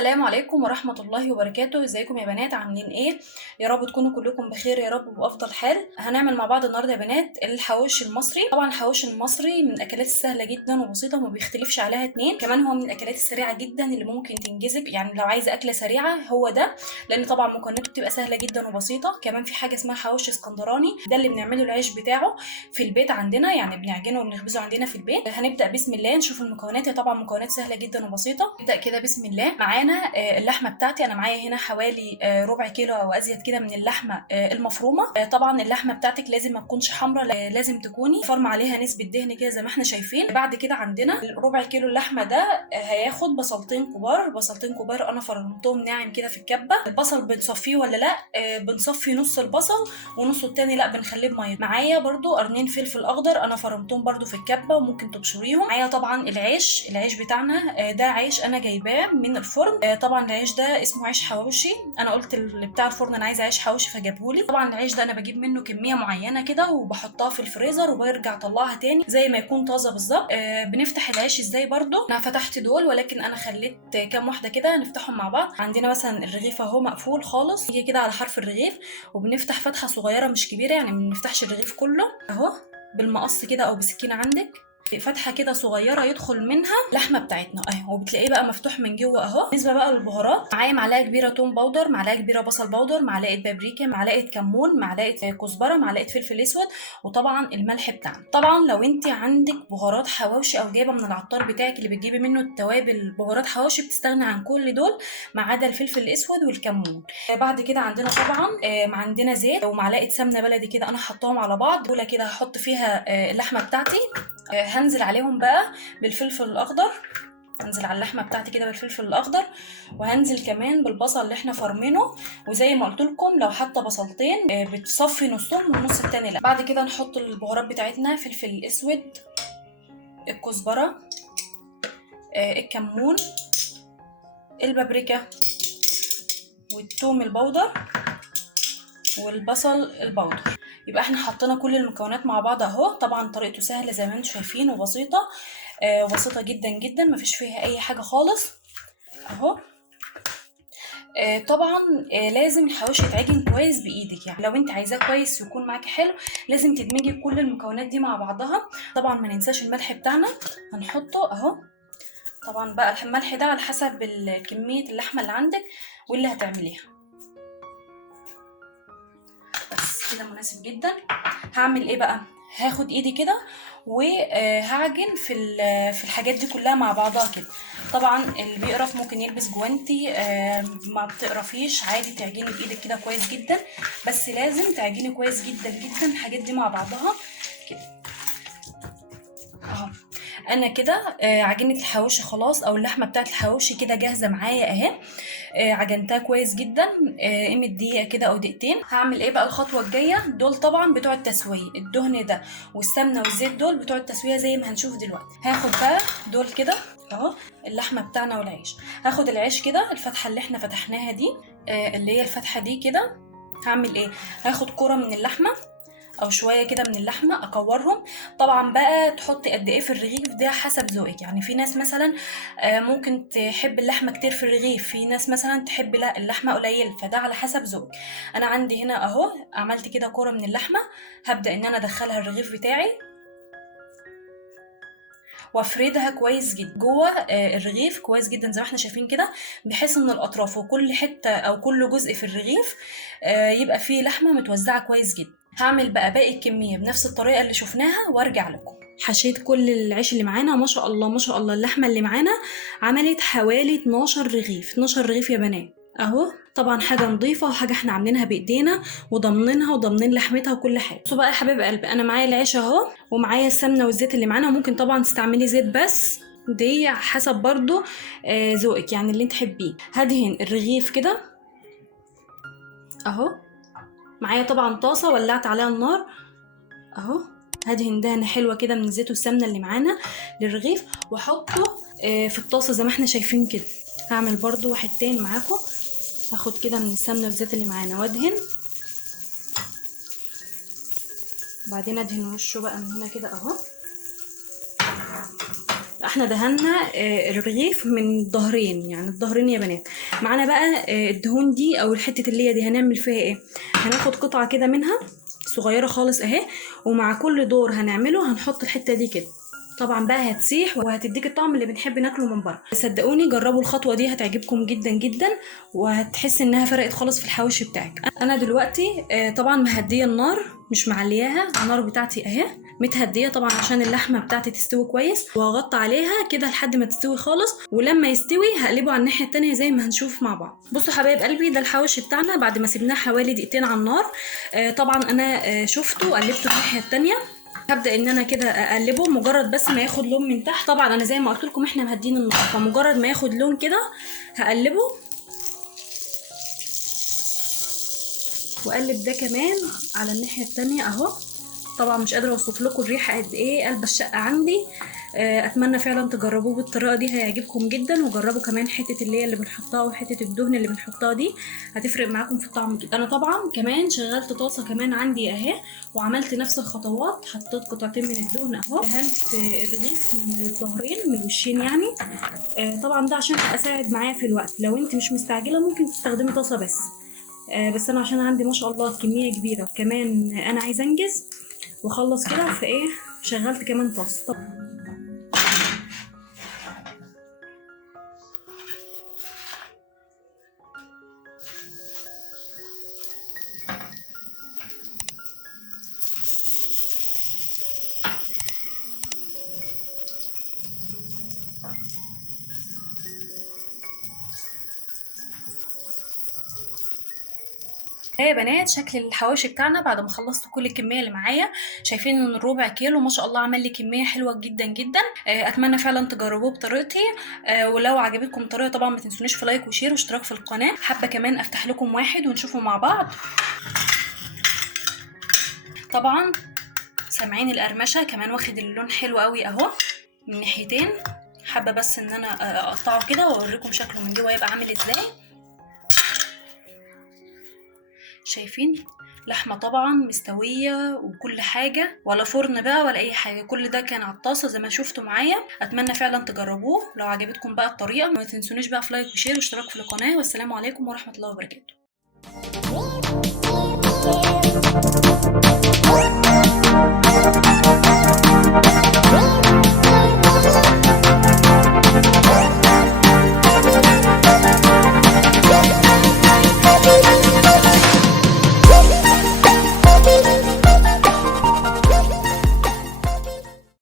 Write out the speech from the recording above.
السلام عليكم ورحمة الله وبركاته. ازيكم يا بنات؟ عاملين ايه؟ يا رب تكونوا كلكم بخير يا رب وبأفضل حال. هنعمل مع بعض النهارده يا بنات الحواوشي المصري. طبعا الحواوشي المصري من الاكلات السهلة جدا وبسيطة وما بيختلفش عليها اتنين، كمان هو من الاكلات السريعة جدا اللي ممكن تنجزك، يعني لو عايزة اكلة سريعة هو ده، لان طبعا مكوناته بتبقى سهلة جدا وبسيطة. كمان في حاجة اسمها حواوشي اسكندراني، ده اللي بنعمله العيش بتاعه في البيت عندنا، يعني بنعجنه وبنخبزه عندنا في البيت. هنبدأ بسم الله نشوف المكونات. هي طبعا مكونات سهلة جدا وبسيطة. نبدأ كده بسم الله. معانا اللحمه بتاعتي، انا معايا هنا حوالي ربع كيلو او ازيد كده من اللحمه المفرومه. طبعا اللحمه بتاعتك لازم ما تكونش حمراء، لازم تكوني فرم عليها نسبه دهن كده زي ما احنا شايفين. بعد كده عندنا ربع كيلو اللحمه ده هياخد بصلتين كبار. بصلتين كبار انا فرمتهم ناعم كده في الكبه. البصل بنصفيه ولا لا؟ بنصفي نص البصل ونصه التاني لا بنخليه بميه. معايا برضو قرنين فلفل اخضر انا فرمتهم برضو في الكبه وممكن تبشريهم. معايا طبعا العيش بتاعنا، ده عيش انا جايباه من الفرن. طبعا العيش ده اسمه عيش حواوشي، انا قلت بتاع الفرن انا عايزه عيش حواوشي فجابهولي. طبعا العيش ده انا بجيب منه كميه معينه كده وبحطها في الفريزر وبرجع اطلعها تاني زي ما يكون طازه بالظبط. بنفتح العيش ازاي؟ برضو انا فتحت دول ولكن انا خليت كام واحده كده نفتحهم مع بعض. عندنا مثلا الرغيف اهو مقفول خالص، يجي كده على حرف الرغيف وبنفتح فتحه صغيره مش كبيره، يعني ما بنفتحش الرغيف كله اهو، بالمقص كده او بسكينه عندك فتحه كده صغيره يدخل منها اللحمه بتاعتنا اهي، وبتلاقيه بقى مفتوح من جوه اهو. بالنسبه بقى للبهارات، معايا معلقه كبيره توم باودر، معلقه كبيره بصل باودر، معلقه بابريكا، معلقه كمون، معلقه كزبره، معلقه فلفل اسود، وطبعا الملح بتاعنا. طبعا لو انت عندك بهارات حواوشي او جايبه من العطار بتاعك اللي بتجيبي منه التوابل بهارات حواوشي بتستغني عن كل دول ما عدا الفلفل الاسود والكمون. بعد كده عندنا طبعا عندنا زيت ومعلقه سمنه بلدي كده انا حطاهم على بعض. دول كده هحط فيها اللحمه بتاعتي. هنزل عليهم بقى بالفلفل الاخضر، هنزل على اللحمه بتاعتي كده بالفلفل الاخضر، وهنزل كمان بالبصل اللي احنا فرمينه. وزي ما قلت لكم لو حاطه بصلتين بتصفي نصهم والنص التاني لا. بعد كده نحط البهارات بتاعتنا، فلفل الاسود، الكزبره، الكمون، البابريكا، والثوم البودر، والبصل البودر. يبقى احنا حطينا كل المكونات مع بعض اهو. طبعا طريقته سهله زي ما انتم شايفين وبسيطه، بسيطه جدا جدا، مفيش فيها اي حاجه خالص اهو. طبعا لازم الحواوشي يتعجن كويس بايدك، يعني لو انت عايزاه كويس ويكون معاكي حلو لازم تدمجي كل المكونات دي مع بعضها. طبعا ما ننساش الملح بتاعنا هنحطه اهو. طبعا بقى الملح ده على حسب كميه اللحمه اللي عندك واللي هتعمليها، بس كده مناسب جدا. هعمل ايه بقى؟ هاخد ايدي كده وهعجن في الحاجات دي كلها مع بعضها كده. طبعا اللي بيقرف ممكن يلبس جوانتي، ما بتقرفيش عادي تعجني بايدك كده كويس جدا، بس لازم تعجني كويس جدا جدا الحاجات دي مع بعضها كده اهو. انا كده عجينه الحواوشي خلاص، او اللحمه بتاعت الحواوشي كده جاهزه معايا اهي. عجنتها كويس جدا قيمه دقيقه كده او دقيقتين. هعمل ايه بقى الخطوه الجايه؟ دول طبعا بتوع التسويه، الدهن ده والسمنه والزيت دول بتوع التسويه زي ما هنشوف دلوقتي. هاخد بقى دول كده اهو اللحمه بتاعنا والعيش. هاخد العيش كده الفتحه اللي احنا فتحناها دي، اللي هي الفتحه دي كده. هعمل ايه؟ هاخد كوره من اللحمه او شويه كده من اللحمه اكورهم. طبعا بقى تحطي قد ايه في الرغيف ده حسب ذوقك، يعني في ناس مثلا ممكن تحب اللحمه كتير في الرغيف، في ناس مثلا تحب لا اللحمه قليل، فده على حسب ذوقك. انا عندي هنا اهو عملت كده كوره من اللحمه، هبدا ان انا ادخلها الرغيف بتاعي وافردها كويس جدا جوه الرغيف كويس جدا زي ما احنا شايفين كده، بحيث ان الاطراف وكل حته او كل جزء في الرغيف يبقى فيه لحمه متوزعه كويس جدا. هعمل بقى باقي الكميه بنفس الطريقه اللي شفناها وارجع لكم. حشيت كل العيش اللي معانا، ما شاء الله ما شاء الله اللحمه اللي معانا عملت حوالي 12 رغيف، 12 رغيف يا بنات اهو. طبعا حاجه نظيفه وحاجه احنا عاملينها بايدينا وضامنينها وضامنين لحمتها وكل حاجه. بصوا بقى يا حبيب قلبي، انا معايا العيش اهو ومعايا السمنه والزيت اللي معانا، وممكن طبعا تستعملي زيت بس دي حسب برضو ذوقك، يعني اللي انت تحبيه. هدهن الرغيف كده اهو. معايا طبعا طاسه ولعت عليها النار اهو. هدهن دهنه حلوه كده من الزيت والسمنه اللي معانا للرغيف واحطه في الطاسه زي ما احنا شايفين كده. هعمل برضو واحد تاني معاكم، هاخد كده من السمنه والزيت اللي معانا وادهن، بعدين ادهن وشه بقى من هنا كده اهو. احنا دهنا الرغيف من الظهرين، يعني الظهرين يا بنات. معانا بقى الدهون دي او الحته اللي هي دي هنعمل فيها ايه؟ هناخد قطعه كده منها صغيره خالص اهي، ومع كل دور هنعمله هنحط الحته دي كده. طبعا بقى هتسيح وهتديك الطعم اللي بنحب ناكله من بره. صدقوني جربوا الخطوه دي هتعجبكم جدا جدا، وهتحس انها فرقت خالص في الحواوشي بتاعك. انا دلوقتي طبعا مهديه النار، مش معلياها. النار بتاعتي اهي متهديه طبعا عشان اللحمه بتاعتي تستوي كويس، وهغطي عليها كده لحد ما تستوي خالص، ولما يستوي هقلبه على الناحيه التانية زي ما هنشوف مع بعض. بصوا حبايب قلبي، ده الحواوشي بتاعنا بعد ما سيبناه حوالي دقيقتين على النار. طبعا انا شفته وقلبته الناحيه التانية. هبدا ان انا كده اقلبه، مجرد بس ما ياخد لون من تحت. طبعا انا زي ما قلت لكم احنا مهدين النار، فمجرد ما ياخد لون كده هقلبه، واقلب ده كمان على الناحيه التانية اهو. طبعا مش قادره اوصف لكم الريحه قد ايه قلب الشقه عندي. اتمنى فعلا تجربوه بالطريقه دي، هيعجبكم جدا. وجربوا كمان حته اللي هي اللي بنحطها وحته الدهن اللي بنحطها دي، هتفرق معاكم في الطعم جدا. انا طبعا كمان شغلت طاسه كمان عندي اهي، وعملت نفس الخطوات. حطيت قطعتين من الدهن اهو، دهنت الرغيف من الظهرين من الوشين يعني. طبعا ده عشان اساعد معايا في الوقت. لو انت مش مستعجله ممكن تستخدمي طاسه بس انا عشان عندي ما شاء الله كميه كبيره، كمان انا عايزه انجز واخلص كده، فايه شغلت كمان طاسه. يا بنات شكل الحواوشي بتاعنا بعد ما خلصت كل الكميه اللي معايا. شايفين ان الربع كيلو ما شاء الله عمل لي كميه حلوه جدا جدا. اتمنى فعلا تجربوه بطريقتي. ولو عجبتكم الطريقه طبعا ما تنسونيش في لايك وشير واشتراك في القناه. حابه كمان افتح لكم واحد ونشوفه مع بعض. طبعا سامعين القرمشه كمان واخد اللون حلو قوي اهو من ناحيتين. حابه بس ان انا اقطعه كده واوريكم شكله من جوه يبقى عامل ازاي. شايفين لحمه طبعا مستويه وكل حاجه، ولا فرن بقى ولا اي حاجه، كل ده كان على الطاسه زي ما شفتوا معايا. اتمنى فعلا تجربوه. لو عجبتكم بقى الطريقه ما تنسونيش بقى في لايك وشير واشتراك في القناه. والسلام عليكم ورحمه الله وبركاته.